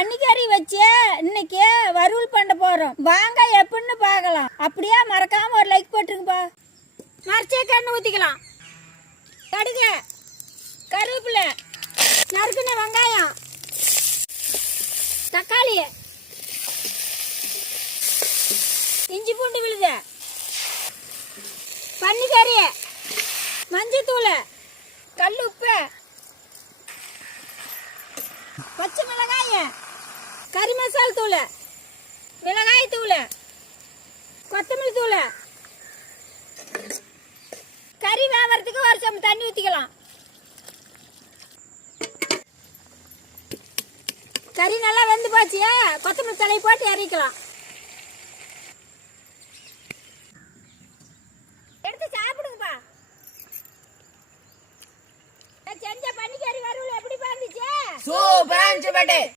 பன்னிக்கறி வச்சு இன்னைக்கு வறுவல் பண்ண போறோம். வாங்க எப்படின்னு பார்க்கலாம். அப்படியே மறக்காம ஒரு லைக் போட்டுருங்கப்பா. மரச்சே கண்ணு ஊத்திக்கலாம். கடுகு, கருவேப்பிலை, நறுக்குன வெங்காயம், தக்காளி, இஞ்சி பூண்டு விழுது, பன்னிக்கறி, மஞ்சத்தூள், கல் உப்பு, பச்சை மிளகாய், கறி மசால் தூள், மிளகாய் தூள், கொத்தமல்லி தூள். கறி வேவறதுக்கு ஒரு சம் தண்ணி ஊற்றிக்கலாம். கறி நல்லா வெந்து போச்சு. கொத்தமல்லி தழை போட்டு இறக்கலாம். எடுத்து சாப்பிடுங்கப்பா. செஞ்ச பன்னிக்கறி வறுவல் எப்படி இருந்துச்சு? சூப்பரா இருந்துச்சு.